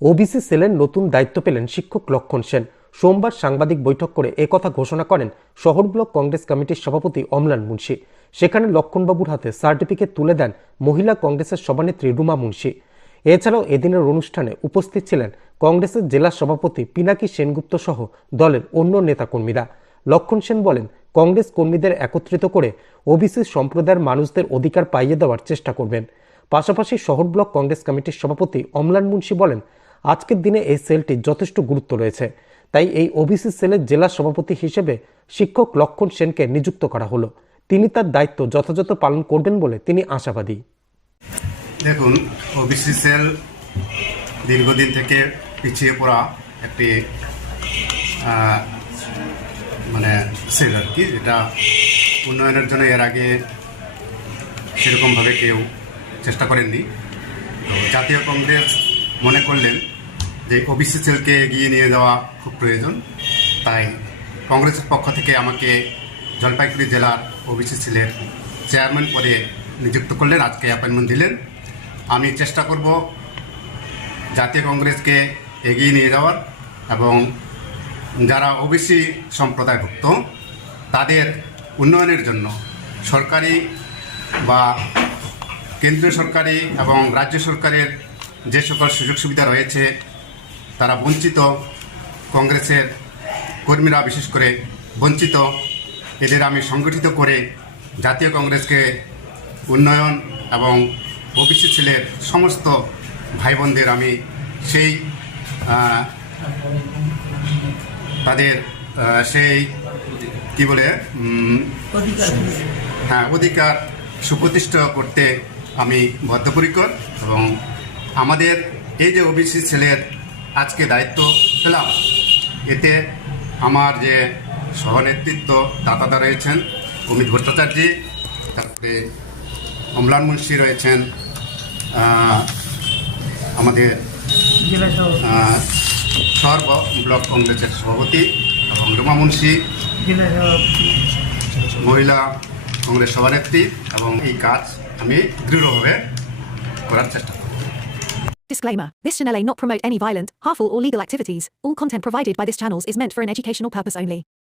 OBC সেলের নতুন দায়িত্ব পেলেন শিক্ষক লক্ষণ সেন। সোমবার সাংবাদিক বৈঠক করে একথা ঘোষণা করেন শহর ব্লক কংগ্রেস কমিটির সভাপতি অমলান মুন্সি। সেখানে লক্ষণবাবুর হাতে সার্টিফিকেট তুলে দেন মহিলা কংগ্রেসের সভানেত্রী রুমা মুন্সি। এছাড়াও এদিনের অনুষ্ঠানে উপস্থিত ছিলেন কংগ্রেসের জেলা সভাপতি পিনাকি সেনগুপ্ত সহ দলের অন্য নেতাকর্মীরা। লক্ষণ সেন বলেন, কংগ্রেস কর্মীদের একত্রিত করে ওবিসি সম্প্রদায়ের মানুষদের অধিকার পাইয়ে দেওয়ার চেষ্টা করবেন। পাশাপাশি শহর ব্লক কংগ্রেস কমিটির সভাপতি অমলান মুন্সি বলেন, আজকের দিনে এই সেলটির যথেষ্ট গুরুত্ব রয়েছে, তাই এই ওবিসি সেলের জেলা সভাপতি হিসেবে শিক্ষক লক্ষণ সেনকে নিযুক্ত করা হলো। তিনি তার দায়িত্ব যথাযথ পালন করবেন বলে তিনি আশাবাদী। দেখুন, ওবিসি সেল দীর্ঘদিন থেকে পিছিয়ে পড়া একটি সেল আর কি, যেটা উন্নয়নের জন্য এর আগে সেরকমভাবে কেউ চেষ্টা করেননি। তো জাতীয় কংগ্রেস মনে করলেন যে ওবিসি সেলকে এগিয়ে নিয়ে যাওয়া খুব প্রয়োজন, তাই কংগ্রেসের পক্ষ থেকে আমাকে জলপাইগুড়ি জেলার ওবিসি সেলের চেয়ারম্যান পদে নিযুক্ত করলেন, আজকে অ্যাপয়েন্টমেন্ট দিলেন। আমি চেষ্টা করব জাতীয় কংগ্রেসকে এগিয়ে নিয়ে যাওয়ার এবং যারা ওবিসি সম্প্রদায়ভুক্ত তাদের উন্নয়নের জন্য সরকারি বা কেন্দ্রীয় সরকারি এবং রাজ্য সরকারের যে সকল সুযোগ সুবিধা রয়েছে তারা বঞ্চিত, কংগ্রেসের কর্মীরা বিশেষ করে বঞ্চিত, এদের আমি সংগঠিত করে জাতীয় কংগ্রেসকে উন্নয়ন এবং ওবিসি ছেলের সমস্ত ভাই বোনদের আমি সেই তাদের সেই কি বলে অধিকার সুপ্রতিষ্ঠিত করতে আমি বদ্ধপরিকর। এবং আমাদের এই যে ওবিসি ছেলের আজকে দায়িত্ব পেলাম, এতে আমার যে সহনেতৃত্ব দাতা রয়েছেন অমিত ভট্টাচার্য, তারপরে অমলান মুন্সি রয়েছেন, আমাদের শহর ব্লক কংগ্রেসের সভাপতি এবং রুমা মুন্সি মহিলা কংগ্রেস সভানেত্রী, এবং এই কাজ আমি দৃঢ়ভাবে করার চেষ্টা করব। Disclaimer. This channel may not promote any violent, harmful or legal activities. All content provided by this channel is meant for an educational purpose only.